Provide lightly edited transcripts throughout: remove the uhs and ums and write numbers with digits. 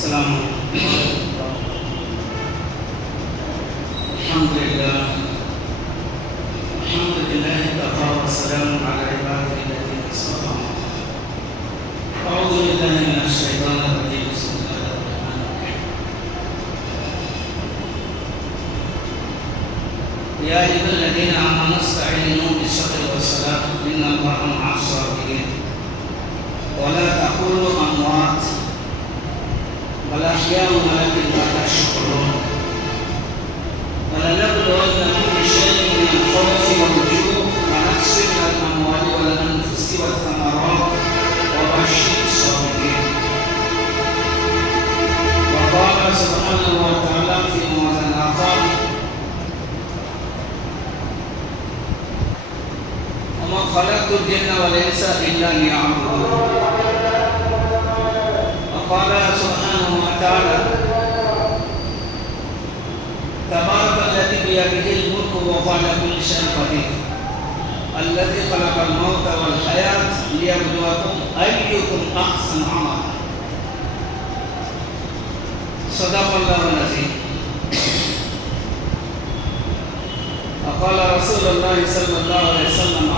السلام عليكم. الحمد لله كفى وسلام على عباده الذين اصطفى. أعوذ بالله من الشيطان الرجيم. بسم الله الرحمن الرحيم. يا أيها الذين آمنوا استعينوا بالصبر والصلاة إن الله مع الصابرين ولا تقولوا أموات بل أحياء ولكن لا تشكرون ولنبلونكم بشيء من الخوف والجوع ونقص من الأموال والأنفس والثمرات وبشر الصابرين. وقال سبحانه وتعالى في موضع آخر: وما خلقت الجن والإنس إلا ليعبدون. وقال سبحانه وتعالى: تبارك الذي بيده الملك وهو على كل شيء قدير الذي خلق الموت والحياة ليبلوكم أيكم أحسن عملا. صدق الله العظيم. وقال رسول الله صلى الله عليه وسلم: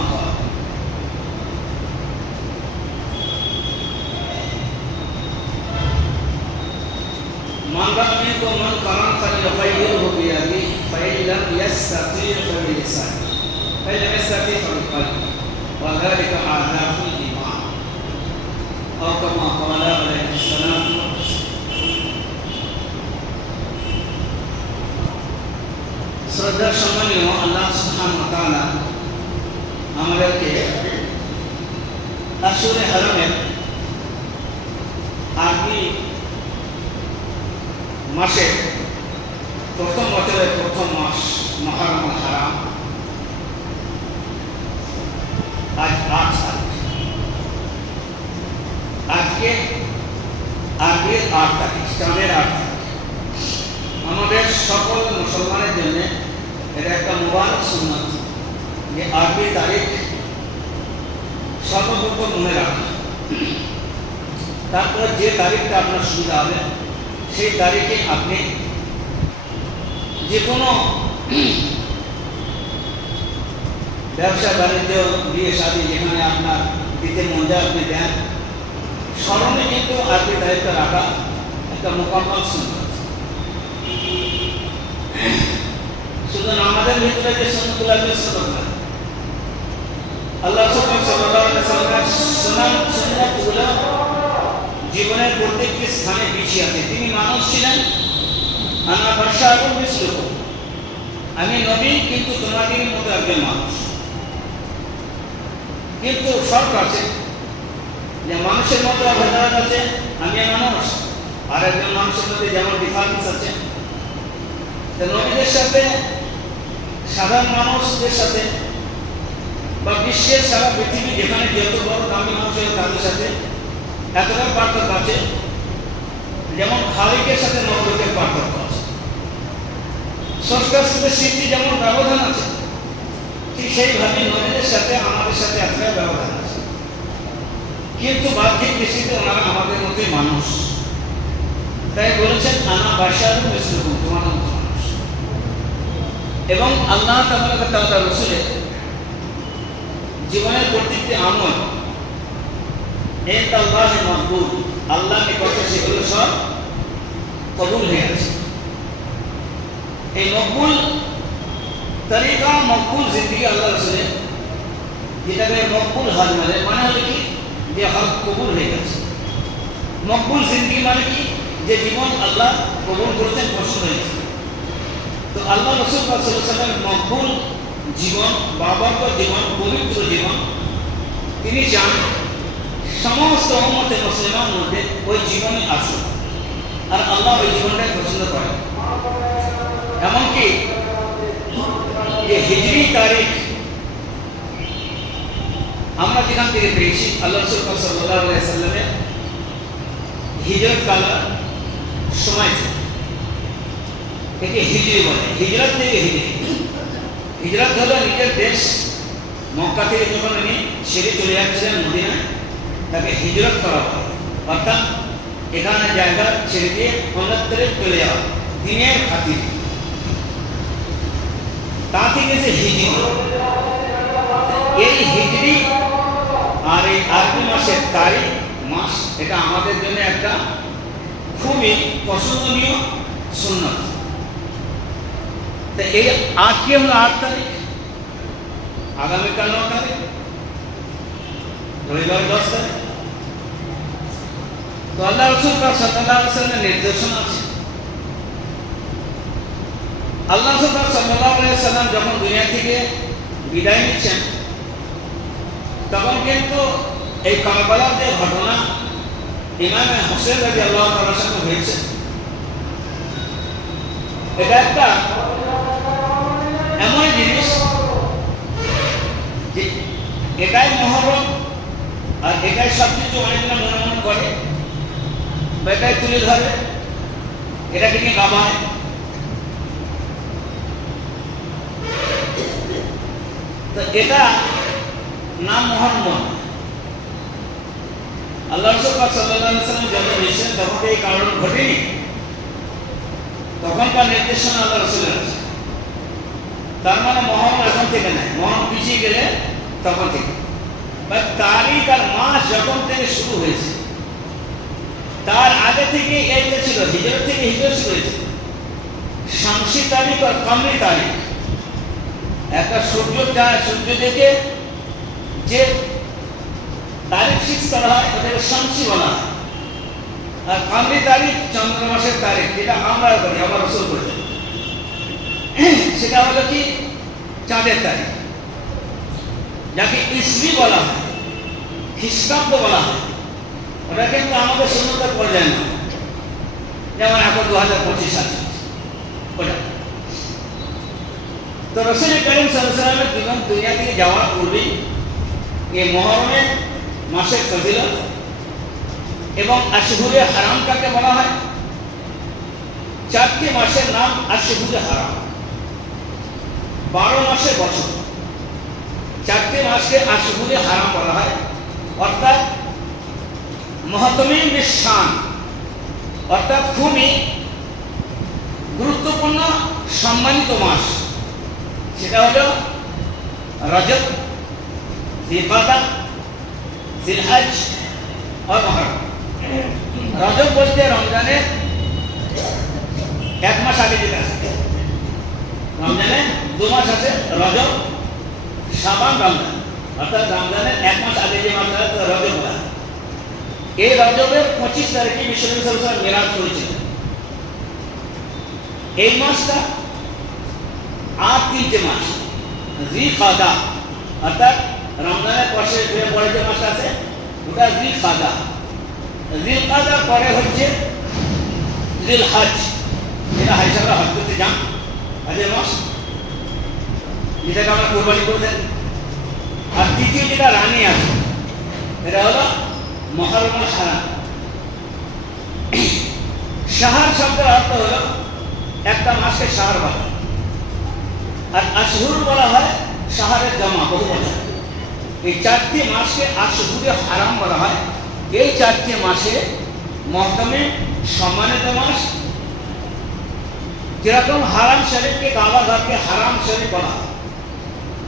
من رأى منكم منكرا فليغيره بيده فإن لم يستطيع فبلسانه فإن لم يستطيع فبقلبه وذلك آداب الإيمان أو كما قال عليه السلام. শ্রদ্ধার সম্মানীয় আল্লাহ সুবহানাহু ওয়া তাআলা আমাদেরকে আশুরে হারামের আরবি মাসে প্রথম বছরের প্রথম মাস মুহররম হারাম আজ 8 তারিখ। আজকে আরবির 8 তারিখ, চাঁদের 8 তারিখ। আমাদের সকল মুসলমানের জন্য এটা একটা মুবারক সুন্নাত যে আরবি তারিখ সর্বপ্রথম মনে রাখা। তারপর যে তারিখটা আপনার সুবিধা হবে সেই তারিখে আপনি যে কোনো ব্যবসা বাণিজ্য বিয়ে শাদী যেখানে আপনার দিতে মন যায় আপনি দেন। স্মরণে কিন্তু আরবি তারিখটা রাখা একটা মোকাম্মল সুন্নাত। শুধু আমাদের ভিতরে যে সুন্নাতগুলো আছে সুন্নাত আল্লাহ সাল্লাল্লাহু আলাইহি ওয়াসাল্লামের সুন্নাতগুলো জীবনের প্রত্যেকটি স্থানে পিছিয়ে আছে। তিনি মানুষ ছিলেন, আনা বাশারুন মিসলুকুম, আমি নবী কিন্তু তোমাদের মতো একজন মানুষ। কিন্তু শর্ত আছে যে মানুষের মতো ভেদাভেদ আছে, আমি মানুষ আর একজন মানুষের মধ্যে যেমন ডিফারেন্স আছে। তো নবীদের সাথে সাধারণ মানুষদের সাথে বা বিশ্বের সারা পৃথিবী যেখানে যত বড় দামি মানুষ আছে তাদের সাথে এতটা পার্থক্য আছে, যেমন খালিকের সাথে মখলুকের পার্থক্য আছে। স্রষ্টার সাথে সৃষ্টি যেমন ব্যবধান আছে, ঠিক সেইভাবে নবীদের সাথে আমাদের সাথে এতটা ব্যবধান আছে। কিন্তু বাহ্যিক দৃষ্টিতে ওনারা আমাদের মতোই মানুষ। তাই বলেছেন আনা বাশারুন মিসলুকুম, তোমাদের মতো মানুষ। এবং আল্লাহ তাআলা রাসূলের জীবনের প্রত্যেকটি আমল মকবুল, আল্লাহ নিকটে সেগুলো সব কবুল হয়ে আছে। এই মকবুল তরিকা, মকবুল জিন্দিগি আল্লাহ রাসূলের, যেটাকে মকবুল হাল মানে হলো কি যে হক কবুল হয়ে গেছে। মকবুল জিন্দিগি মানে কি যে জীবন আল্লাহ কবুল করেছেন, পছন্দ হয়েছে। তো আল্লাহ রাসূল সাল্লাল্লাহু আলাইহি ওয়াসাল্লাম মকবুল জীবন, বাবরকত জীবন, পবিত্র জীবন তিনি চান সমস্ত উম্মতে মুসলিমার মধ্যে ওই জীবনই আসুক, আর আল্লাহ ওই জীবনটাই পছন্দ করেন। এমনকি যে হিজরি তারিখ আমরা যেখান থেকে পেয়েছি, আল্লাহ রাসূল সাল্লাল্লাহু আলাইহি ওয়াসাল্লামের হিজরত কালের সময় একে হিজরি বলে। হিজরত থেকে হিজরত হলো নিজের দেশ মক্কা থেকে যখন উনি ছেড়ে চলে যাচ্ছিলেন মদিনায়, তাকে হিজরত করা হয়। অর্থাৎ এখানে জায়গা ছেড়ে দিয়ে অন্যত্রে চলে যাওয়া দিনের খাতিরে। তা থেকে যে হিজরি, এই হিজরি আর এই আরবি মাসের তারিখ মাস, এটা আমাদের জন্য একটা খুবই পছন্দনীয় সুন্নত। তো এই আজকে হলো 8 তারিখ, আগামীকাল 9 তারিখ, রবিবার 10 তারিখ। তো আল্লাহ রাসূল সাল্লাল্লাহু আলাইহি ওয়াসাল্লামের নির্দেশনা আছে। আল্লাহ রাসূল সাল্লাল্লাহু আলাইহি ওয়াসাল্লাম যখন দুনিয়া থেকে বিদায় নিচ্ছেন, তখন কিন্তু এই কারবালার যে ঘটনা ইমামে হোসেন রাদিয়াল্লাহু তাআলার সাথে হয়েছে, এটা একটা এমন জিনিস যে এটাই মহরম, আর এটাই সবকিছু অনেকটা মনে মনে করে, বা এটাই তুলে ধরে, এটাকে নিয়ে গাবায়। তো এটা নাম মহরম। আল্লাহ রাসূল সাল্লাল্লাহু আলাইহি ওয়াসাল্লাম যখন এসেছেন তখন এই কারণ ঘটেনি, তখনকার নির্দেশনা আল্লাহ রাসূলের আছে। তার মানে মহরম এখন থেকে নয়, মহরম পিছিয়ে গেলে তখন থেকে। বা তারিখ আর মাস যখন থেকে শুরু হয়েছে, তার আগে থেকে এইটা ছিল, হিজরত থেকে হিজরত শুরু হয়েছে। শামসি তারিখ আর কামরি তারিখ, একটা সূর্য দেখে যে তারিখ ফিক্স করা হয় ওটাকে শামসি বলা হয়। আর কামরি তারিখ চন্দ্র মাসের তারিখ, যেটা আমরা করি, আমার রাসূল করেছেন, সেটা হলো কি চাঁদের তারিখ, যাকে ইসরি বলা হয়, খ্রিস্টাব্দ বলা হয়। ওটা কিন্তু আমাদের সুন্নতে পড়ে যায় না, যেমন এখন 2025 সাল ওটা। তো রাসূল কারীম সাল্লাল্লাহু আলাইহি ওয়াসাল্লামের জীবন দুনিয়া থেকে যাওয়ার পূর্বেই এই মহরমের মাসের ফজিলত এবং আশহুরে হারাম কাকে বলা হয়, 4টি মাসের নাম আশহুরে হারাম, 12 মাসের বছর, 4টি মাসকে আশহুরে হারাম বলা হয়। অর্থাৎ মহতমিম বিশান, অর্থাৎ খুবই গুরুত্বপূর্ণ সম্মানিত মাস। সেটা হলো রজব, জিলকাদা, জিলহজ আর মুহররম। রজব বলতে রমজানের 1 মাস আগে যেটা আছে, রমজানের 2 মাস আছে, রজব, শাবান, রমজান। অর্থাৎ রমজানের 1 মাস আগে যে মাস আছে রজব বলা। এই রজবের 25 তারিখে বিশ্বনবী সাল্লাল্লাহু আলাইহি ওয়াসাল্লাম মিরাজ করেছিলেন। এই মাসটা আর 3টে মাস, জিলকাদা, অর্থাৎ রমজানের পরে যে মাস আছে ওটা জিলকাদা, জিলকাদার পরে হচ্ছে জিলহজ, যেটা হাইসাবরা হজ করতে যান, হজের মাস, যেটাকে আমরা কোরবানি করে দেন। আর তৃতীয় যেটা রানী আছে, এটা হলো মুহররম হারাম। শাহর শব্দের অর্থ হলো একটা মাসকে শাহর বলা, আর আশহুর বলা হয় শাহরের জমা, বহু বছর। এই 4টি মাসকে আশহুরে হারাম বলা হয়। এই 4টি মাসে মহতমে সম্মানিত মাস। যেরকম হারাম শরীফকে কাবা ঘরকে হারাম শরীফ বলা হয়,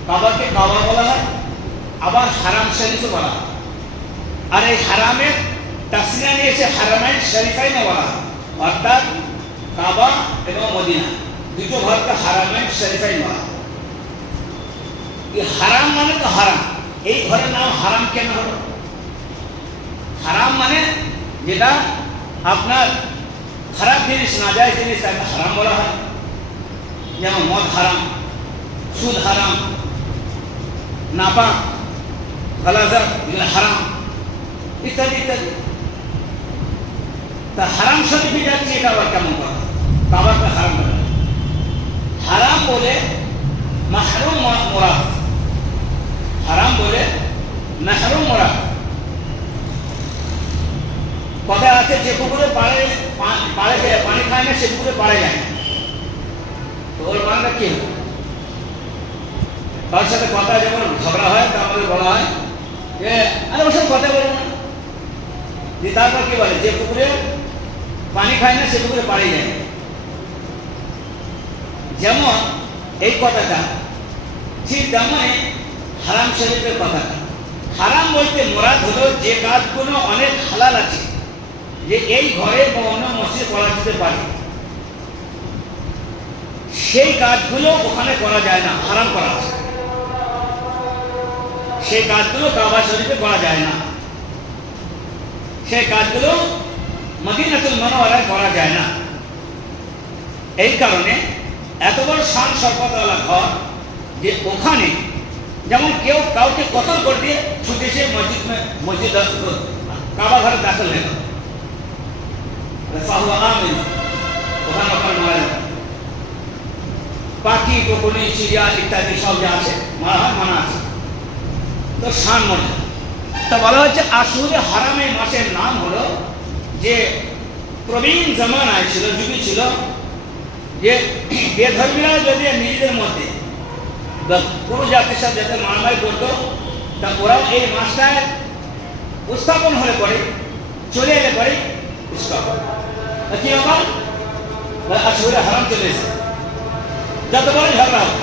কাবাকে কাবা বলা হয়, আবার হারাম শরীফও বলা হয়। আর এই হারামের তাসনিয়া নিয়েছে হারামাইন শরীফাইন বলা হয়, অর্থাৎ কাবা এবং মদিনা দুটো ঘরকে হারামাইন শরীফাইন বলা হয়। এই হারাম মানে তো হারাম, এই ঘরের নাম হারাম কেন হলো? হারাম মানে যেটা আপনার খারাপ জিনিস, নাজায়েজ জিনিস, তাকে হারাম বলা হয়। যেমন মদ হারাম, সুদ হারাম, নাপাক, গালাজাত, এগুলো হারাম, ইত্যাদি ইত্যাদি। তা হারাম শরীফে যাচ্ছে, এটা আবার কেমন কথা? কাবাকে হারাম বলা হয়। হারাম বলে মাহরুম মুরাদ, হারাম বলে মাহরুম মুরাদ। কথা আছে, যে পুকুরে পানি খায় না সে পুকুরে পাড়ে যায় না। তো ওর মানটা কি হবে? তার সাথে কথা যেমন ঝগড়া হয়, তা আমাদের বলা হয় যে আরে ওর সাথে কথা বলবো না। তারপর কি বলে, যে পুকুরে পানি খায় না, সে পুকুরে পাড়ে যায়। যেমন এই কথাটা, ঠিক তেমনই হারাম শরীফের কথাটা। হারাম বলতে মোরাদ হলো যে কাজগুলো অনেক হালাল আছে, যে এই ঘরে বা অন্য মসজিদে করা যেতে পারে, সেই কাজগুলো ওখানে করা যায় না, হারাম করা আছে। সেই কাজগুলো কাবা শরীফে করা যায় না, সেই কাজগুলো মদিনাতুল মুনাওয়ারায় করা যায় না। এই কারণে এত বড় শান শওকতওয়ালা ঘর, যে ওখানে যেমন কেউ কাউকে কতল করে দিয়ে ছুটে এসে মসজিদ কাবা ঘরে দাখিল হয়ে গেল, ওখানে ওখানে মারা যাবে। পাখি, বকুনি, চিড়িয়া ইত্যাদি সব যা আছে মারা হয়, মানা আছে, তো শান মর্যাদা। তা বলা হচ্ছে আসলে হারামের মাসের নাম হলো, যে প্রবীণ জামানায় ছিল, যুগে ছিল, যে বেধর্মীরা যদি নিজেদের মধ্যে কোনো জাতির সাথে যাতে মারামারি করতো, তা ওরাও এই মাসটায় উত্থাপন হলে পরে, চলে এলে পরে স্টপ। কি ব্যাপার? আসলে হারাম চলে এসে যত বড় ঝগড়া হোক,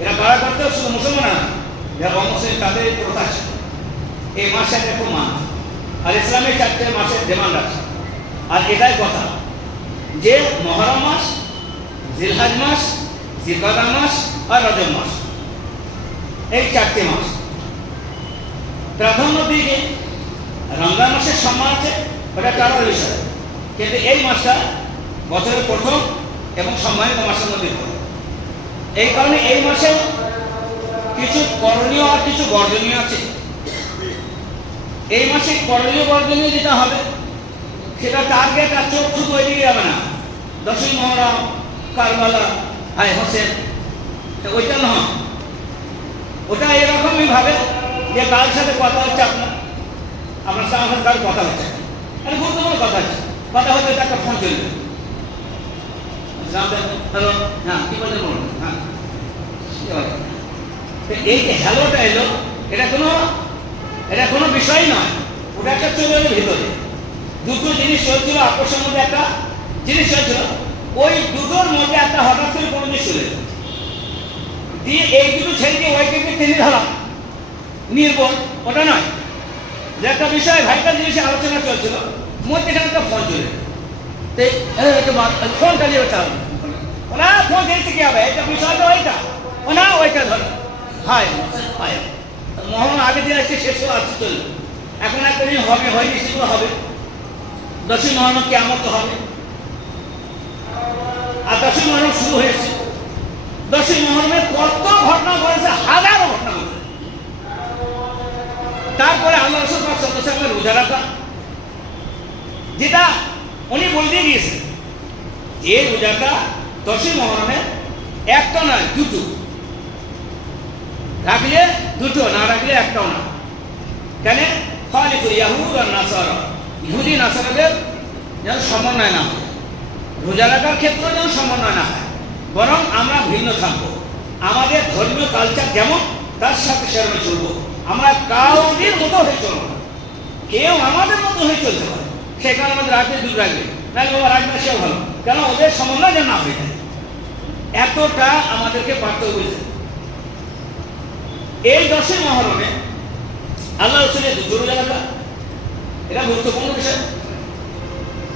এরা কারা করতে শুধু মুসলমান না, যারা অমুসলিম তাদের প্রথা আছে। এই মাসে একটা মান, আর ইসলামের 4টে মাসের ডিমান্ড আছে। আর এটাই কথা যে মহরম মাস, জিলহজ মাস, জিলকাদা মাস আর রজব মাস, এই 4টে মাস প্রাধান্য দিকে। রমজান মাসের সম্মান আছে, ওটা কারোর বিষয়, কিন্তু এই মাসটা বছরের প্রথম এবং সম্মানিত মাসের মধ্যে পড়ে। এই কারণে এই মাসে কিছু করণীয় আর কিছু বর্জনীয় আছে। এই মাসে করণীয় বর্জনীয় যেটা হবে, সেটা টার্গেট আর চোখ শুধু ওইদিকে যাবে না, 10ই মুহররম, কারবালা, হাই হোসেন, ওইটা নয়। ওটা এরকমই ভাবে যে কার সাথে কথা হচ্ছে, আপনার সাথে কার কথা হচ্ছে, আরে গুরুত্বপূর্ণ কথা হচ্ছে, কথা হচ্ছে, একটা ফোন চলবে, হ্যালো, হ্যাঁ কি বলতে বলুন, হ্যাঁ। এই যে হ্যালোটা এলো, এটা কোনো বিষয় নয়, ওটা একটা চলে এলো ভিতরে। দুটো জিনিস চলছিল, আকর্ষণের মধ্যে একটা জিনিস চলছিল, ওই দুটোর মধ্যে একটা হঠাৎ করে কোনো জিনিস চলে এলো, দিয়ে এই দুটো ছেড়ে দিয়ে ওইটাকে টেনে ধরাম নির্বল, ওটা নয়। যে একটা বিষয় ভাইটাল জিনিসে আলোচনা চলছিল, মধ্যেখানে একটা ফোন চলে ফোন চালিয়ে বেড়াতে ওনা ফোন দিয়েছে কি হবে, এটা বিষয়টা ওইটা, ওনা ওইটা ধরো, হায় হায় মহরম আগে দিয়ে আসছে, শেষ করে আসতে চলবে। এখন একটা দিন হবে, হয়নি, সেগুলো হবে। 10ই মুহররম কিয়ামত হবে, আর 10ই মুহররম শুরু হয়েছে। 10ই মুহররমে কত ঘটনা ঘটেছে, হাজারো ঘটনা ঘটেছে। তারপরে আল্লাহ রাসূল সাল্লাল্লাহু আলাইহি ওয়াসাল্লাম রোজা রাখা, যেটা উনি বলতে গিয়েছেন, এই রোজাটা 10ই মুহররমে একটা নয়, দুটো রাখলে, দুটো না রাখলে একটাও না। কেন? খালিফুল ইয়াহুদ আর নাসারা, ইহুদি নাসারাদের যেন সমন্বয় না হয়, রোজা রাখার ক্ষেত্রে যেন সমন্বয় না হয়, বরং আমরা ভিন্ন থাকবো। আমাদের ধর্মীয় কালচার যেমন, তার সাথে সেরকম চলবো। আমরা কাউদের মতো হয়ে চলবো না, কেউ আমাদের মতো হয়ে চলতে পারে, সেখানে আমাদের রাখবে, দুধ রাখবে, না বাবা রাখবে না, সেও ভালো, কেন ওদের সমন্বয় যেন না হয়ে যায়। এতটা আমাদেরকে পার্থক্য বুঝতে। এই 10ই মুহররমে আল্লাহ রাসূলের দুটো রোজা রাখা, এটা গুরুত্বপূর্ণ বিষয়,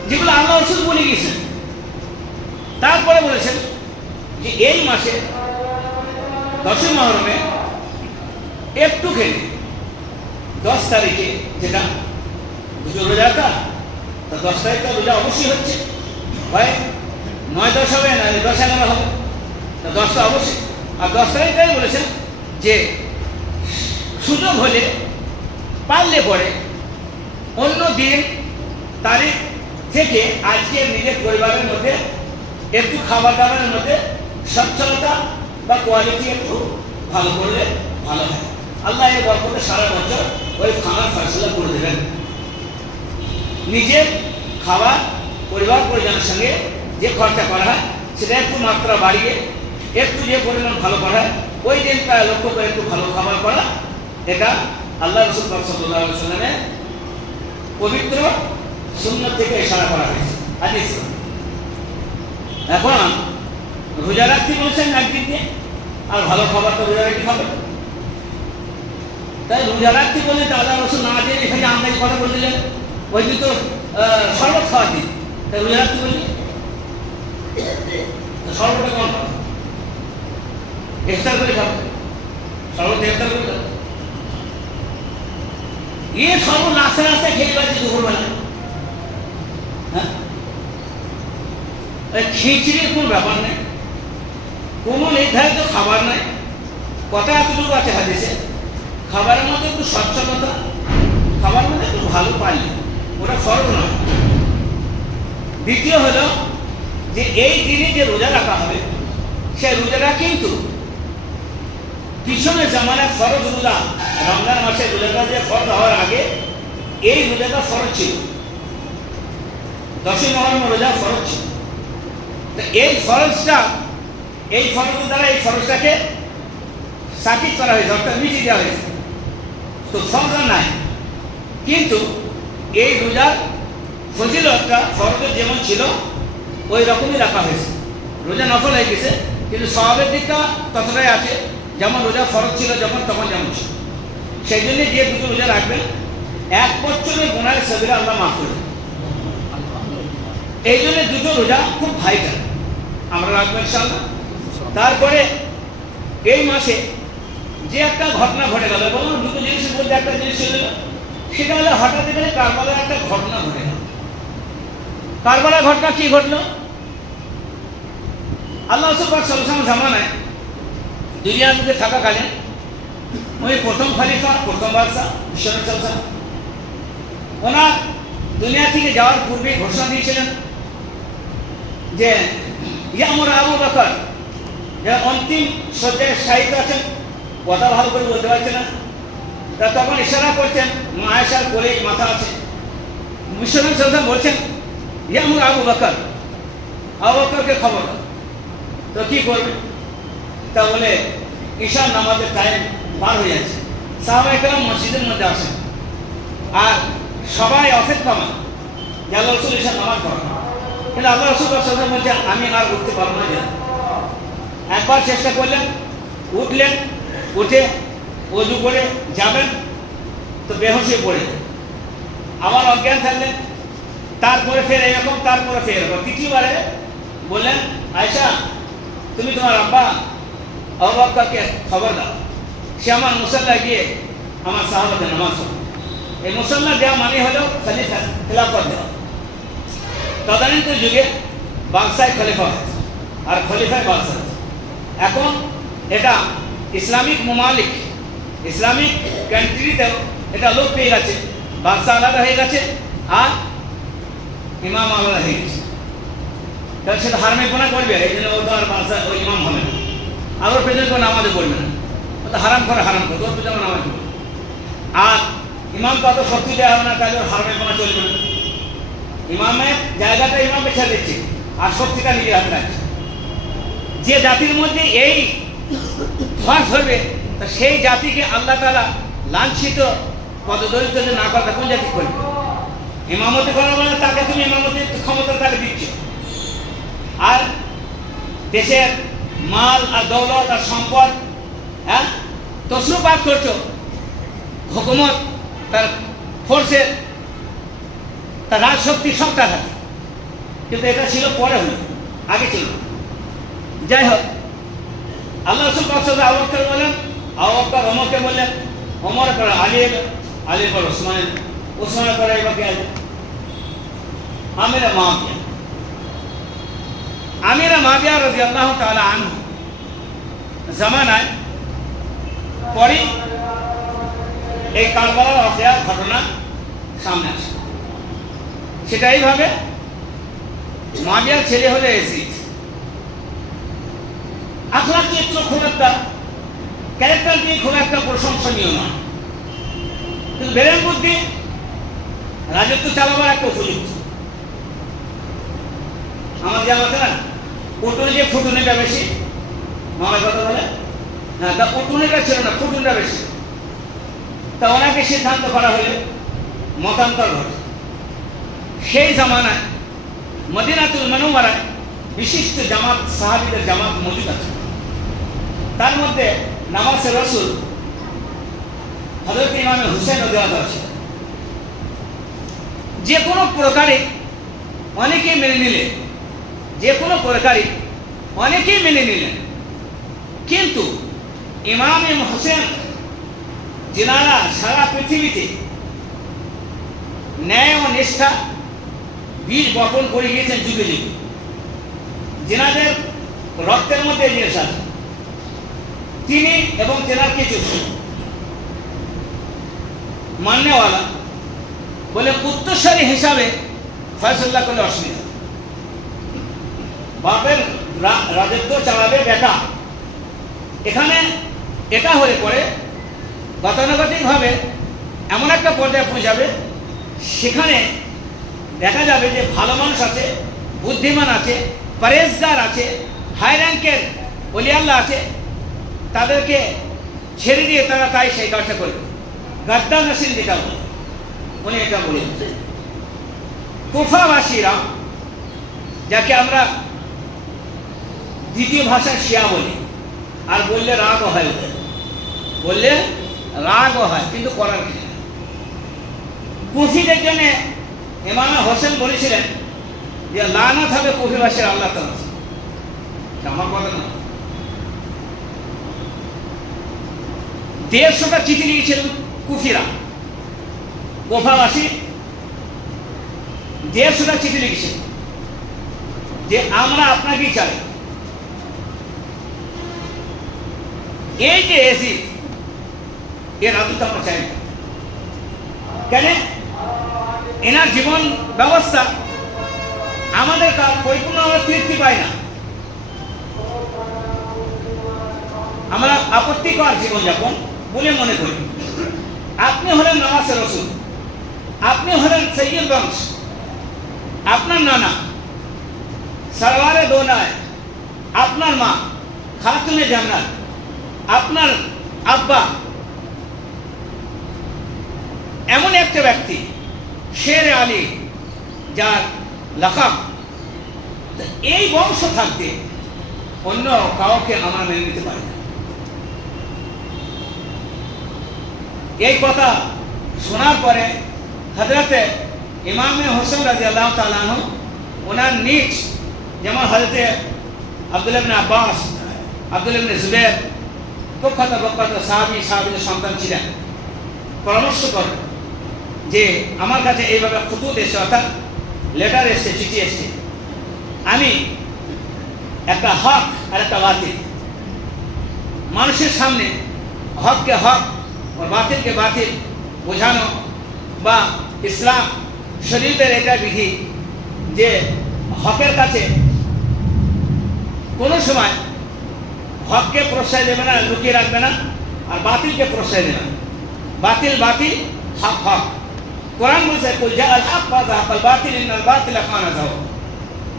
যেগুলো আল্লাহ রাসূল বলে গিয়েছেন। তারপরে বলেছেন যে এই মাসে 10ই মুহররমে একটু খেলে 10 তারিখে, যেটা দুটো রোজা রাখা, তা 10 তারিখটা রোজা অবশ্যই হচ্ছে, হয় 9-10 হবে, না 10-11 হবে, তা 10টা অবশ্যই। আর 10 তারিখটাই বলেছেন যে সুযোগ হলে, পারলে পরে অন্য দিন তারিখ থেকে আজকে নিজের পরিবারের মধ্যে একটু খাবার দাবারের মধ্যে সচ্ছলতা বা কোয়ালিটি একটু ভালো করলে ভালো হয়। আল্লাহ এই বরকতে সারা বছর ওই খানার ফয়সালা করে দেবেন। নিজের খাবার, পরিবার পরিজনের সঙ্গে যে খরচা করা হয়, সেটা একটু মাত্রা বাড়িয়ে, একটু যে পরিমাণ ভালো করা হয়, ওই দিনটা লক্ষ্য করে একটু ভালো খাবার করা, এটা আল্লাহ রাসূল সাল্লাল্লাহু আলাইহি ওয়াসাল্লামের পবিত্র সুন্নাত থেকে ইশারা করা হয়েছে হাদিস। এখন রোজা রাখতে বলছেন একদিক দিয়ে, আর ভালো খাবার তো রোজা রাখতে হবে। তাই রোজা রাখতে বললে তো আল্লাহ রসুল না দিয়ে এখানে আন্দাজ কথা বলে দিলেন, ওই দিন তো শরবত খাওয়া দিন, তাই রোজা রাখতে বললি শরবতটা কম খাবে, ইফতার করে খাবে, শরবত ইফতার করে খাবে। এ সব নাস্তা নাস্তা খেয়ে পাচ্ছি দুপুরবেলা। হ্যাঁ, খিচড়ির কোনো ব্যাপার নেই, কোনো নির্ধারিত খাবার নাই। কথা এতটুকু আছে হাদিসে, খাবারের মধ্যে একটু স্বচ্ছতা, খাবারের মধ্যে একটু ভালো পাইলে ওটা ফরজ নয়। দ্বিতীয় হলো যে এই দিনে যে রোজা রাখা হবে, সেই রোজাটা কিন্তু পিছনে জামানায় ফরজ রোজা, রমজান মাসে রোজাটা যে ফরজ হওয়ার আগে এই রোজাটা ফরজ ছিল, 10ই মুহররম রোজা ফরজ ছিল। তো এই ফরজটা, এই ফরজের দ্বারা এই ফরজটাকে সাকিব করা হয়েছে, অর্থাৎ মিটিয়ে দেওয়া হয়েছে। তো ফরজ নাই, কিন্তু এই রোজার ফজিলতটা ফরজের যেমন ছিল ওই রকমই রাখা হয়েছে। রোজা নফল হয়ে গেছে, কিন্তু সওয়াবের দিকটা ততটাই আছে যেমন রোজা ফরজ ছিল যখন তখন যেমন ছিল। সেই জন্য যে দুটো রোজা রাখবেন, 1 বছরের গুনাহের সগীরা আল্লাহ মাফ করবেন। এই জন্য দুটো রোজা খুব ভাইটাল, আমরা রাখবো ইনশাআল্লাহ। তারপরে এই মাসে যে একটা ঘটনা ঘটে গেল, বলুন দুটো জিনিসের মধ্যে একটা জিনিস চলে গেল, সেটা হলো হঠাৎ করে কারবালার একটা ঘটনা ঘটে গেল। কারবালার ঘটনা কি ঘটলো? আল্লাহ রাসূল পাক সাল্লাল্লাহু আলাইহি ওয়াসাল্লাম জামানায় দুনিয়ার মধ্যে থাকাকালীন ওই প্রথম খলিফা, প্রথম বাদশা বিশ্বনবী সাল্লাল্লাহু আলাইহি ওয়াসাল্লাম, ওনার দুনিয়া থেকে যাওয়ার পূর্বে ঘোষণা দিয়েছিলেন যে ইয়ামুর আবু বকর, যারা অন্তিম শয্যায় শায়িত আছেন, কথা ভালো করে বলতে পারছে না, তা তখন ইশারা করছেন, মা আয়েশার কোলে মাথা আছে, বিশ্বনবী সাল্লাল্লাহু আলাইহি ওয়াসাল্লাম বলছেন ইয়ামুর আবু বকর, আবু বকরকে খবর দাও। তো কি করবে? তা বলে ঈশার নামাজের টাইম পার হয়ে যাচ্ছে, সাহাবায়ে কেরাম মসজিদের মধ্যে আসেন, আর সবাই অপেক্ষমান যে আল্লাহ রাসূল ঈশার নামাজ পড়ান। কিন্তু আল্লাহ রাসূল সাল্লাল্লাহু আলাইহি ওয়াসাল্লাম বলছেন আমি আর উঠতে পারবো না। একবার চেষ্টা করলেন, উঠলেন, উঠে ওযু করে যাবেন তো বেহুশ হয়ে পড়ে, আবার অজ্ঞান থাকলেন, তারপরে ফের এরকম, তারপরে ফের এরকম। তৃতীয়বারে বললেন আয়েশা তুমি তোমার আব্বা আবু বকরকে খবর দাও, সে আমার মুসাল্লা গিয়ে আমার সাহাবাদের নামাজ পড়ে। এই মুসাল্লা দেওয়া মানে হলো খলিফা, খেলাফত দেওয়া। তদানীন্তন যুগে বাদশায় খলিফা হয়েছে আর খলিফায় বাদশা। এখন এটা ইসলামিক মামালিক, ইসলামিক কান্ট্রিতেও এটা লোক পেয়ে গেছে, বাদশা আলাদা হয়ে গেছে আর ইমাম আলাদা হয়ে গেছে। তাহলে সেটা হারামিপনা করবে, এই জন্য ও তো আর বাদশা ওই ইমাম হবে না, আর ওর পেছনে কোনো নামাজও পড়বে না, ও তো হারাম করে ওর পেছনে নামাজ পড়বে। আর ইমামকে অত শক্তি দেওয়া হবে না, তাহলে ওর হারামিপনা চলবে না। ইমামের জায়গাটা ইমামকে ছেড়ে দিচ্ছে আর শক্তিটা নিজের হাতে রাখছে। যে জাতির মধ্যে এই ধস ধরবে, তা সেই জাতিকে আল্লাহ তাআলা লাঞ্ছিত পদদলিত যে না করবে, কোন জাতি করবে? ইমামতি করার মানে তাকে তুমি ইমামতির ক্ষমতা তাকে দিচ্ছ, আর দেশের মাল আর দৌলত আর সম্পদ হ্যাঁ তসরুপাত করছো, হুকুমত তার ফোর্সের তার রাজশক্তি সব তার হাতে। কিন্তু এটা ছিল পরে, হলো আগে ছিল। যাই হোক, আল্লাহ রাসূল পাক সাল্লাল্লাহু আলাইহি ওয়া সাল্লাম বলেন, আবু বকর ওমরকে বললেন, ওমরের পরে আলী, আলীর পর ওসমান, ওসমানের পরে এবার কে আসবে? আমিরা মাবিয়া রাদিয়াল্লাহু তাআলা আনহু জামানায় পরে এই কারবালার ওয়াকিয়ার ঘটনা সামনে আসে। সেটা এইভাবে, মাবিয়ার ছেলে হলে ইয়াজিদ, আখলাক চরিত্র খুব একটা, ক্যারেক্টার দিয়ে খুব একটা প্রশংসনীয় নয়, কিন্তু বেরেন বুদ্ধি, রাজত্ব চালাবার একটা উপযুক্ত। আমার যা আছে না, উটুনে যে ফুটুনিটা বেশি, মামার কথা বলে, হ্যাঁ, তা উটুনিটা ছিল না, ফুটুনটা বেশি। তা ওনাকে সিদ্ধান্ত করা হলে মতান্তর ঘটে, সেই জামানায় মদিনাতুল মুনাওয়ারায় বিশিষ্ট জামাত, সাহাবীদের জামাত মজুদ আছে। তার মধ্যে নামাজে রসুল হযরত ইমাম হুসাইন রাদিয়াল্লাহু আনহু ছিলেন। যে কোনো প্রকারে অনেকেই মেনে নিলেন, যে কোনো প্রকারে অনেকেই মেনে নিলেন, কিন্তু ইমাম হোসেন যিনারা সারা পৃথিবীতে ন্যায় ও নিষ্ঠা বীজ বপন করে গিয়েছেন যুগে যুগে, যিনাদের রক্তের মধ্যে জিনিস আছে, তিনি এবং তেনার কিছু মান্যওয়ালা বলে উত্তরসূরি হিসাবে ফয়সালা করলে অসুবিধা। বাপের রাজত্ব চালাবে বেটা, এখানে এটা হয়ে পড়ে গতানুগতিকভাবে এমন একটা পর্যায়ে পৌঁছাবে, সেখানে দেখা যাবে যে ভালো মানুষ আছে, বুদ্ধিমান আছে, পরেজগার আছে, হাই র্যাঙ্কের ওলি আল্লাহ আছে, তাদেরকে ছেড়ে দিয়ে তারা তাই সেই কাজটা করবে। গাদ্দার নাসির যেটা বলে, উনি এটা বলে কুফাবাসীরা, যাকে আমরা দ্বিতীয় ভাষায় শিয়া বলি, আর বললে রাগও হয়, ওদের বললে রাগও হয়, কিন্তু করার কিছু না। কুফিদের জন্য ইমাম হোসেন বলেছিলেন যে লানাত হবে কুফিবাসীর আল্লাহ তাআলা। আমার কথা না, 150টা চিঠি লিখেছিলেন কুফিরা, কুফাবাসী 150টা চিঠি লিখেছেন যে আমরা আপনাকেই চাই। এই যে এজিদ, এর রাজত্ব আমরা চাই না। কেন? এনার জীবন ব্যবস্থা আমাদের পরিপূর্ণ আমরা তৃপ্তি পাই না। আমরা আপত্তিকর জীবনযাপন বলে মনে করি। আপনি হলেন নামাজে রসুল, আপনি হলেন সৈয়দ বংশ, আপনার নানা সরওয়ারে দো নয়, আপনার মা খাতুনে জান্নাত, আপনার আব্বা এমন একটা ব্যক্তি শেরে আলী, যার লাকাব, এই বংশ থাকতে অন্য কাউকে আমরা মেনে নিতে পারি না। এই কথা শোনার পরে হযরতে ইমাম হোসেন রাদিয়াল্লাহু তাআলা আনহু, ওনার নিজ, যেমন হযরতে আব্দুল্লাহ ইবনে আব্বাস, আব্দুল্লাহ ইবনে জুবাইর, প্রখ্যাত সাহাবীদের সন্তান ছিলেন, পরামর্শ করেন যে আমার কাছে এইভাবে খুতুত এসে, অর্থাৎ লেটার এসছে, চিঠি এসছে, আমি একটা হক আর একটা বাতিল, মানুষের সামনে হককে হক আর বাতিলকে বাতিল বোঝানো, বা ইসলাম শরীয়তের এটা বিধি যে হকের কাছে কোনো সময় হককে প্রশ্রয় দেবে না, লুকিয়ে রাখবে না, আর বাতিলকে প্রশ্রয় দেবে না। বাতিল বাতিল, হক হক। কোরআন বলছে কুল জাআল হক ওয়া যাহাকাল বাতিল ইন্নাল বাতিলা কানা যাহুকা।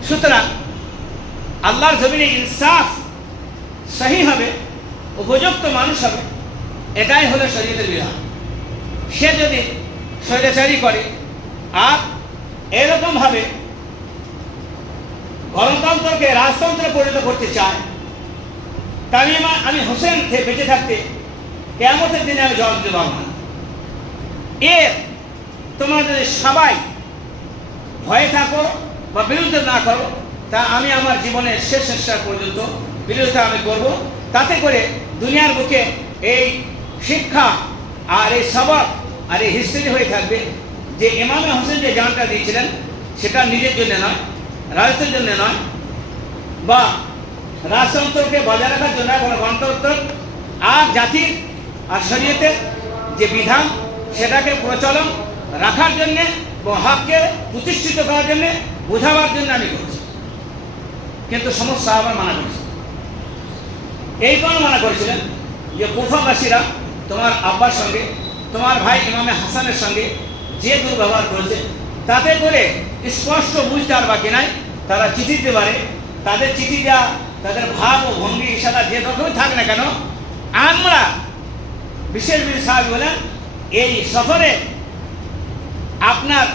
সুতরাং আল্লাহর জমিনে ইনসাফ সহি হবে, উপযুক্ত মানুষ হবে, এটাই হলো শরীয়তের বিধান। সে যদি স্বৈরাচারী করে আর এরকমভাবে গণতন্ত্রকে রাজতন্ত্রে পরিণত করতে চায়, তাহলে আমি হোসেন বেঁচে থাকতে কিয়ামতের দিনে আমি জবাব দিতে পারব না। এর তোমরা যদি সবাই ভয়ে থাকো বা বিরুদ্ধে না করো, তা আমি আমার জীবনের শেষ নিঃশ্বাস পর্যন্ত বিরোধিতা আমি করব। তাতে করে দুনিয়ার বুকে এই শিক্ষা আর এই সবক আর এই হিস্ট্রি হয়ে থাকবে যে ইমাম হোসেন যে জানটা দিয়েছিলেন, সেটা নিজের জন্য নয়, রাজত্বের জন্য নয়, বা রাজতন্ত্রকে বজায় রাখার জন্য, কোনো গণতন্ত্র আর জাতির আর শরীয়তের যে বিধান, সেটাকে প্রচলন রাখার জন্যে এবং হককে প্রতিষ্ঠিত করার জন্যে, বোঝাবার জন্য আমি করছি। কিন্তু সমস্ত সাহাবা মানা করেছে। এই কারণে মানা করেছিলেন যে কুফাবাসীরা তোমার আব্বার সঙ্গে, তোমার ভাই ইমামে হাসানের সঙ্গে যে দুর্ব্যবহার করেছে, তাতে করে স্পষ্ট বুঝতে আর বাকি নাই। তারা চিঠি দিতে পারে, তাদের চিঠি দেওয়া, তাদের ভাব ও ভঙ্গি ইশারা যে রকমই থাক না কেন, আমরা বিশেষ বিশেষ সাহাবী বলেন এই সফরে আপনার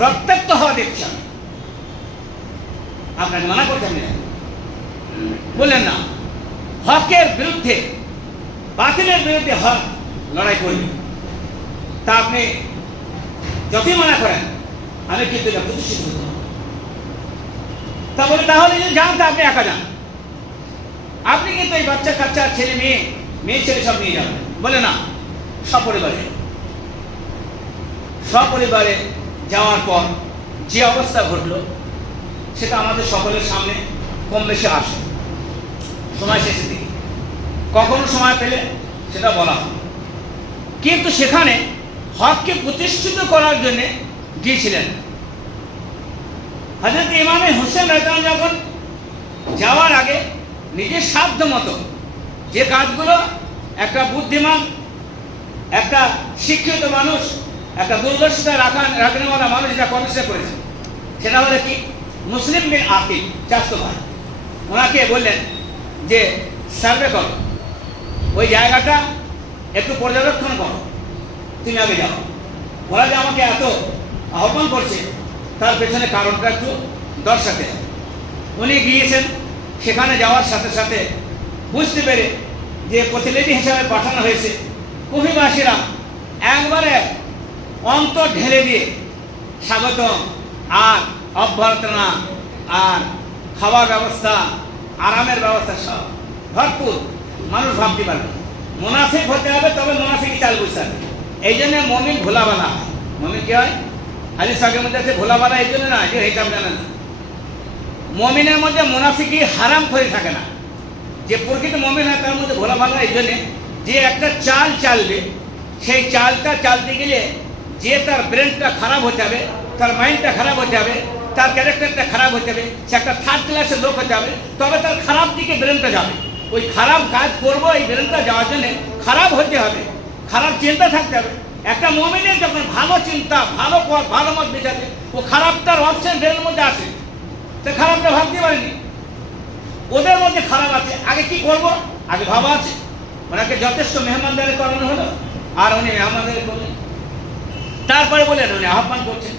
রক্তাক্ত হওয়া দেখছি আমি, আপনাকে মানা করছেন না, বললেন না হকের বিরুদ্ধে বাতিলের বিরুদ্ধে হক লড়াই করবে, তা আপনি যতই মানা করেন আমি কিন্তু এটা প্রতিষ্ঠিত হতে হবে। তা বলে তাহলে যদি যান তা আপনি একা যান, আপনি কিন্তু এই বাচ্চা কাচ্চা ছেলে মেয়ে ছেলে সব নিয়ে যাবেন। বলে না, সপরিবারে যাওয়ার পর যে অবস্থা ঘটলো সেটা আমাদের সকলের সামনে কম বেশি আসে সময় শেষের দিকে, কখনো সময় পেলে সেটা বলা হয়। কিন্তু সেখানে হককে প্রতিষ্ঠিত করার জন্য গিয়েছিলেন হযরত ইমামে হোসেন রাদিয়াল্লাহু যখন যাওয়ার আগে নিজের সাধ্য মতো যে কাজগুলো একটা বুদ্ধিমান, একটা শিক্ষিত মানুষ, একটা দূরদর্শিতা রাখনেওয়ালা মানুষ যা করেছে সেটা হলো কি, মুসলিম বিন আকিল চাচাতো ভাই, ওনাকে বললেন যে সার্ভে করো, ওই জায়গাটা একটু পর্যবেক্ষণ করো, তুমি আগে যাও। ওরা যে আমাকে এত আহ্বান করছে তার পেছনে কারণটা একটু দর্শাতে হবে। উনি গিয়েছেন, সেখানে যাওয়ার সাথে সাথে বুঝতে পেরে যে প্রতিনিধি হিসাবে পাঠানো হয়েছে, কুফিবাসীরা একবারে অন্তর ঢেলে দিয়ে স্বাগতম আর অভ্যর্থনা আর খাওয়ার ব্যবস্থা, আরামের ব্যবস্থা সব ভরপুর। মানুষ ভাবতে পারবে মুনাফিক হতে হবে, তবে মুনাফিকই চাল বুঝতে হবে। এই জন্য মমিন ভোলাবালা হয়। মমিন কি হয়? হাদিস আগের মধ্যে আছে ভোলাবালা এই জন্য না যে হিসাব জানে না। মমিনের মধ্যে মুনাফিকি হারাম করে থাকে না। যে প্রকৃত মমিন হয় তার মধ্যে ভোলাবালা এই জন্যে যে একটা চাল চালবে, সেই চালটা চালতে গেলে যে তার ব্রেনটা খারাপ হতে হবে, তার মাইন্ডটা খারাপ হতে হবে, তার ক্যারেক্টারটা খারাপ হতে হবে, সে একটা থার্ড ক্লাসের লোক হতে হবে, তবে তার খারাপ দিকে ব্রেনটা যাবে। ওই খারাপ কাজ করবো, এই ব্রেনটা যাওয়ার জন্য খারাপ হতে হবে, খারাপ চিন্তা থাকতে হবে। একটা মুমিনের যখন ভালো চিন্তা, ভালো পথ, ভালো মত বিচারে, ও খারাপটার অপশন ব্রেনের মধ্যে আসে, সে খারাপটা ভাবতে পারেনি। ওদের মধ্যে খারাপ আছে, আগে কি করবো আগে ভাবা আছে। ওনাকে যথেষ্ট মেহমানদারি করানো হলো, আর উনি মেহমানদারি করলেন। তারপরে বললেন উনি আহ্বান করছেন।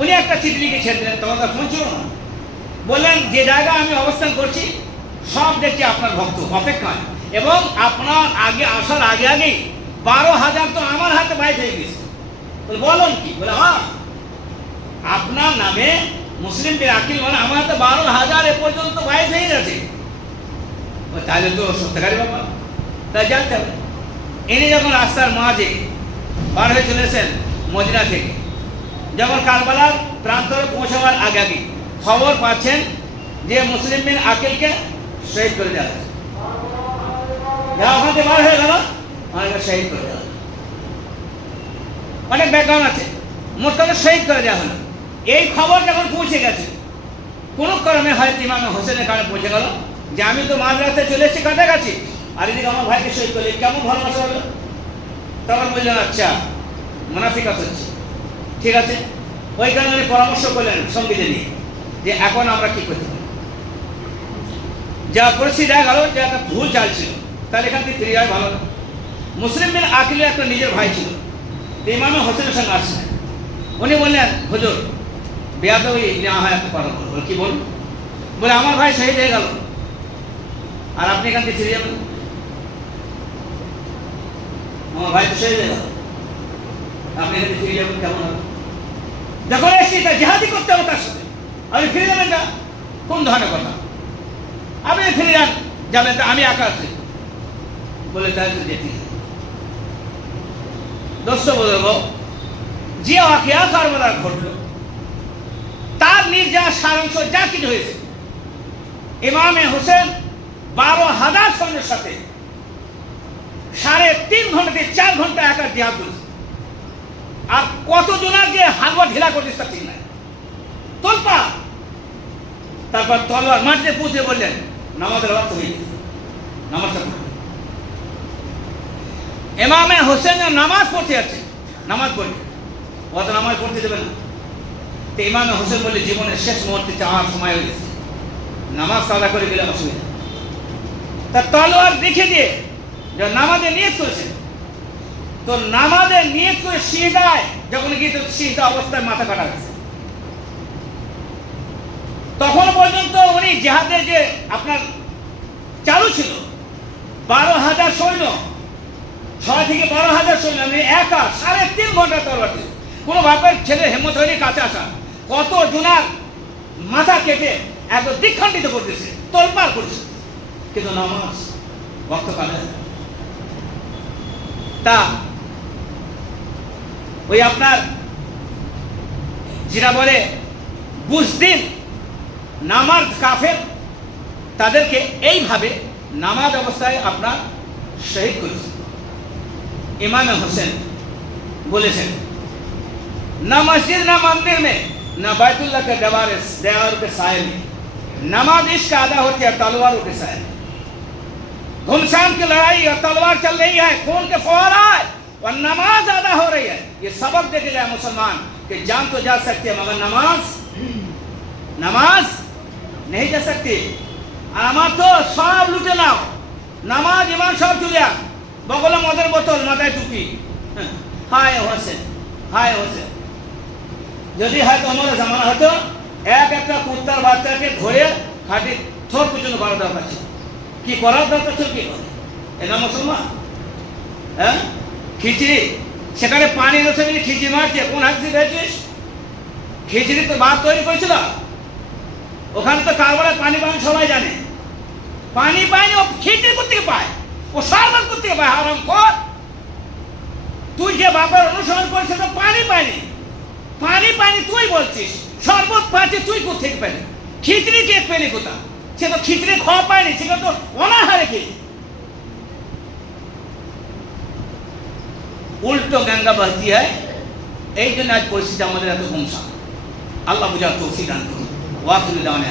উনি একটা চিঠি লিখেছেন, তখন তার ফোন ছিল না। বললেন যে জায়গায় আমি অবস্থান করছি সব দেখছি আপনার ভক্ত অপেক্ষায়, এবং আপনার আগে আসার আগেই 12,000 তো আমার হাতে বাইর হয়ে গেছে। বলেন কি? বলে হ্যাঁ, আপনার নামে মুসলিম বিন আকিল মানে আমার হাতে 12,000 এ পর্যন্ত বাইর হয়ে গেছে। তাহলে তো সত্যিকারী ব্যাপার, তাই জানতে হবে। ইনি যখন রাস্তার মাঝে বার হয়ে চলেছেন মদিনা থেকে, যখন কারবালার প্রান্তরে পৌঁছাবার আগে খবর পাচ্ছেন যে মুসলিম বিন আকিলকে শহীদ করে দেওয়া হয়েছে। যারা ওখান থেকে বার হয়ে গেল, অনেকে শহীদ করে দেওয়া হলো। অনেক ব্যাকগ্রাউন্ড আছে, মোট কথা শহীদ করে দেওয়া হলো। এই খবর যখন পৌঁছে গেছে, কোনো কারণে হয়তো ইমামে হোসেনের কারণে পৌঁছে গেল যে আমি তো মাঝ রাস্তায় চলে এসেছি কাছাকাছি, আর এদিকে আমার ভাইকে শহীদ করলে কেমন ভালোবাসা হলো। তখন বললেন আচ্ছা মুনাফিকাত হচ্ছে, ঠিক আছে। ওই কারণে উনি পরামর্শ করলেন সঙ্গীদের নিয়ে যে এখন আমরা কি করতে পারি। যা পরিস্থিতি দেখা গেল যে একটা ভুল চাল ছিল, তাহলে এখান থেকে ফিরে যায় ভালো না। মুসলিম বিন আকিলের একটা নিজের ভাই ছিল, ইমামে হোসেনের সঙ্গে আসছেন। উনি বললেন হুজুর বেয়াদবি নেওয়া হয় একটা কথা বলবো। কি বলুন? বলে আমার ভাই শহীদ হয়ে গেল, আর আপনি এখান থেকে ফিরে যাবেন। আমার ভাই তো শহীদ হয়ে গেল, আপনি এখান থেকে ফিরে যাবেন, কেমন হবে? যখন এসছি তা জেহাদি করতে হবে তার সাথে, আপনি ফিরে যাবেন না, কোন ধরনের কথা? আপনি ফিরে যাবেন তা আমি একা আছি। বলে তাহলে তো যেতে দোস্ত বলবো যে ওয়াকিয়া কারবালার ঘটল তার নির্যাস সারাংশ যা কিছু হয়েছে, ইমামে হোসেন 12,000 সৈন্যের সাথে 3.5 ঘন্টা থেকে 4 ঘন্টা একা জিহাদ করেছে। আর কত জনার যে হালুয়া ঢিলা করেছে তা ঠিক নাই, তোলপা। তারপর তলোয়ার মাটিতে পুঁতে বললেন নামাজের ওয়াক্ত হয়ে গেছে, নামাজটা পড়ে। ইমামে হোসেন নামাজ পড়তে যাচ্ছে, নামাজ পড়ে অত নামাজ পড়তে দেবে না। তো ইমামে হোসেন বললে জীবনের শেষ মুহূর্তে চাওয়ার সময় হয়ে গেছে, নামাজ কাদা করে গেলে অসুবিধা। তার তলোয়ার রেখে দিয়ে নামাজে নিয়ত করেছে, তো নামাজে নিয়ত করে সিজদায় যখন গিয়ে চিন্তা অবস্থায় মাথা কাটা গেছে, তখন পর্যন্ত উনি জেহাদে যে আপনার চালু ছিল 12,000 সৈন্য, 6 থেকে 12,000 সৈন্য, আমি একা 3.5 ঘন্টা তরবারি দিল। কোনো বাপের ছেলে হেমত হয়নি কাছে আসা, কত জনার মাথা কেটে একদম দ্বিখণ্ডিত করতেছে, তোলপাড় করছে, কিন্তু নামাজ বক্তকালে তা ওই আপনার যেটা বলে বুঝদিন নামাজ কাফের, তাদেরকে এইভাবে নামাজ অবস্থায় আপনার শহীদ করেছে। ইমাম হোসেন বলেছেন, না मस्जिद ना मंदिर में ना बैतुल्लाह के दीवार के साए में नमाज इसका आधा होती है तलवारों के साए में। घुमसान की लड़ाई और तलवार चल रही है, खून के फुहारा है और नमाज आधा हो रही है। ये सबक देके जाए मुसलमान कि जान तो जा सकती है मगर नमाज नहीं जा सकती। আমার তো সব লুটে নাও, নামাজ ইমান সব চুলিয়া, বগলে মদের বোতল, মাথায় টুপি, হায় হোসেন হায় হোসেন। যদি হয়তো আমার জামানা হতো একটা কুত্তার বাচ্চাকে ধরে খাটি থর পর্যন্ত করার দরকার ছিল। কি করার দরকার ছিল? কি করে এটা মুসলমান? হ্যাঁ, খিচড়ি, সেখানে পানি রসে খিচড়ি মারছে, কোন হাদিসে দেখছিস? খিচড়ি তো ভাত তৈরি করেছিল, ওখানে তো কারবারের পানি পানি সবাই জানে, পানি পায়নি, ও খিচড়ি কোথেকে পায়? ও শরবত কোথেকে পায়? হারাম কর, তুই যে বাবার অনুসরণ করেছিস তো পানি পায়নি, পানি পানি তুই বলছিস, শরবত পাচ্ছে তুই কোথেকে পেলি? খিচড়ি কে পেলি কোথা? সে তো খিচড়ি খাওয়া পায়নি, সেটা তো অনাহারে কি উল্টো গঙ্গা বহতি হয়। এই জন্য আজ পরিস্থিতি আমাদের এত গুমসা। আল্লাহ বুঝার তৌফিক দান করুন। ওয়াকিল দাওয়ানা।